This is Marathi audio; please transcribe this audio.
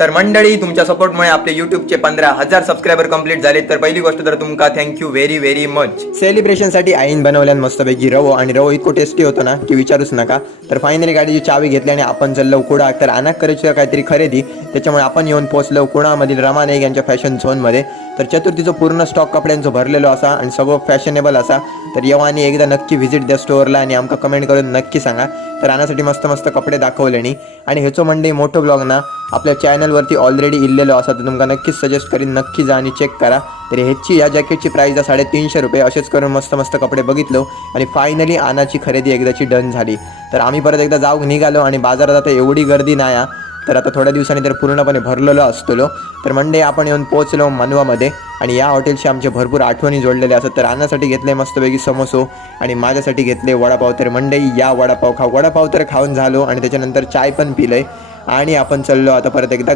तर मंडळी तुमच्या सपोर्टमुळे आपले युट्यूबचे 15,000 सबस्क्रायबर कंप्लीट झाले. तर पहिली गोष्ट तर तुमका थँक्यू व्हेरी व्हेरी मच. सेलिब्रेशनसाठी आईन बनवल्यान मस्तपैकी रवो, आणि रवो इतको टेस्टी होतो ना की विचारूच नका. तर फायनली गाडीची चावी घेतली आणि आपण चाललो कुडा. तर अनाक करायची काहीतरी खरेदी, त्याच्यामुळे आपण येऊन पोहोचलो कुडामधील रमा नाईक यांच्या फॅशन झोनमध्ये. तर चतुर्थीचं पूर्ण स्टॉक कपड्यांचं भरलेलो असा आणि सगळं फॅशनेबल असा. तर येवा आणि एकदा नक्की व्हिजिट द्या स्टोअरला आणि आमका कमेंट करून नक्की सांगा. तर आणण्यासाठी मस्त मस्त कपडे दाखवले आणि ह्याचो मंडळी मोठो ब्लॉग ना आपल्या चॅनलवरती ऑलरेडी इल्लेलो असा. तर तुमका नक्कीच सजेस्ट करीन, नक्की जा आणि चेक करा. तर ह्याची या जॅकेटची प्राईस 350 रुपये. असेच करून मस्त मस्त कपडे बघितलो आणि फायनली आनाची खरेदी एकदाची डन झाली. तर आम्ही परत एकदा जाऊ निघालो आणि बाजारात आता एवढी गर्दी नाही. तर आता थोड्या दिवसांनी तर पूर्णपणे भरलेलो असतो. तर मंडे आपण येऊन पोहोचलो मनवामध्ये आणि या हॉटेलशी आमचे भरपूर आठवणी जोडलेले असतात. तर आणण्यासाठी घेतले मस्तपैकी समोसो आणि माझ्यासाठी घेतले वडापाव. तर मंडई या वडापाव तर खाऊन झालो आणि त्याच्यानंतर चाय पण पिलंय आणि आपण चाललो आता परत एकदा